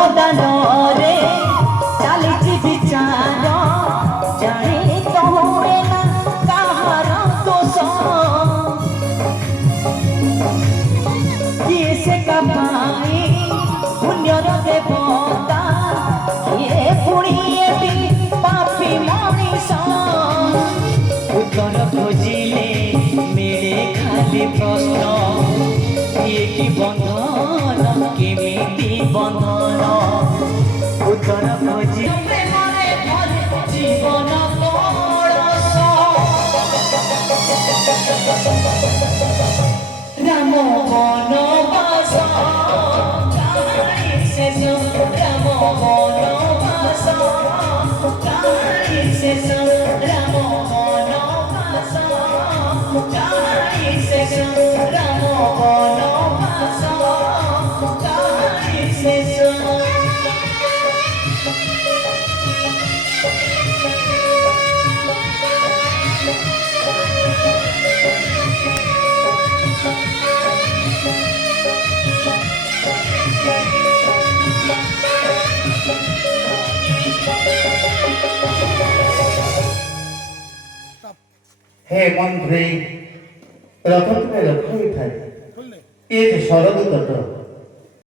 धर्मदान रे चालीची विचार जाने तो हुए ना कहार दोष किए से कमाई पुण्यर देवता किए पुणिए भी पापी मनीष उत्तर खोजिले मेरे खाली प्रश्न ये की बंधन केमिति बंधन उत्तर खोजी जीवन कलश राम वनवास काई शेष राम वनवास काई शेष राम वनवास काई शेष राम वनवास काई शेष हे मंत्री रथ रथ थाए ये शरद तट